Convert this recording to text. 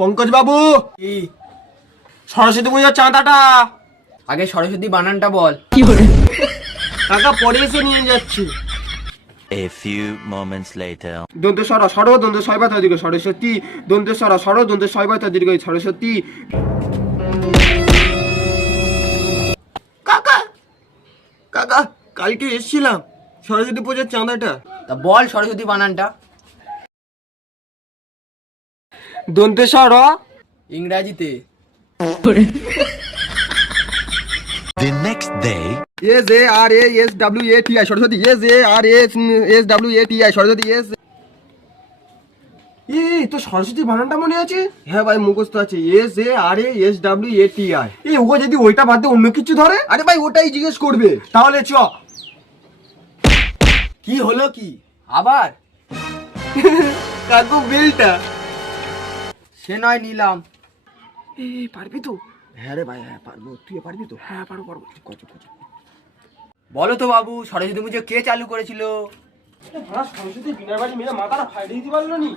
পঙ্কজ বাবু, কি? সরস্বতী পুজোর চাঁদাটা আগে সরস্বতী বানানটা বল। কাকা পরে এসে নিয়ে যাচ্ছি। A few moments later. দন্তেশ্বরা সর দন্ত শয়বাতা দীর্ঘ সরস্বতী, দন্তেশ্বরা সর দন্ত শয়বাতা দীর্ঘ সরস্বতী। কাকা কাকা কালকে এসেছিলাম সরস্বতী পুজোর চাঁদাটা। তা বল সরস্বতী বানানটা। দন্তেশ্বরা ইংরাজিতে। The next day. S A R A S W A T I Saraswati, S A R S W A T I Saraswati, S. এই তো সরস্বতী বানানটা মনে আছে? হ্যাঁ ভাই মুখস্থ আছে, S A R S W A T I. এই ও যদি ওইটা বাদ দিয়ে অন্য কিছু ধরে, আরে ভাই ওটাই জিজ্ঞেস করবে। তাহলে চ। কি হলো কি আবার? কাকু বেলটা। সে নয় নিলাম। এই পারবি তো? হ্যাঁ রে ভাই, হ্যাঁ পারবো। তুই পারবি তো? হ্যাঁ পারবো পারবো। কত কত বলো তো বাবু, সরস্বতী পুজো কে চালু করেছিল? সরস্বতী বিনার বাড়ি মেরে মাথাটা ফাইটে দিতে পারলো নি।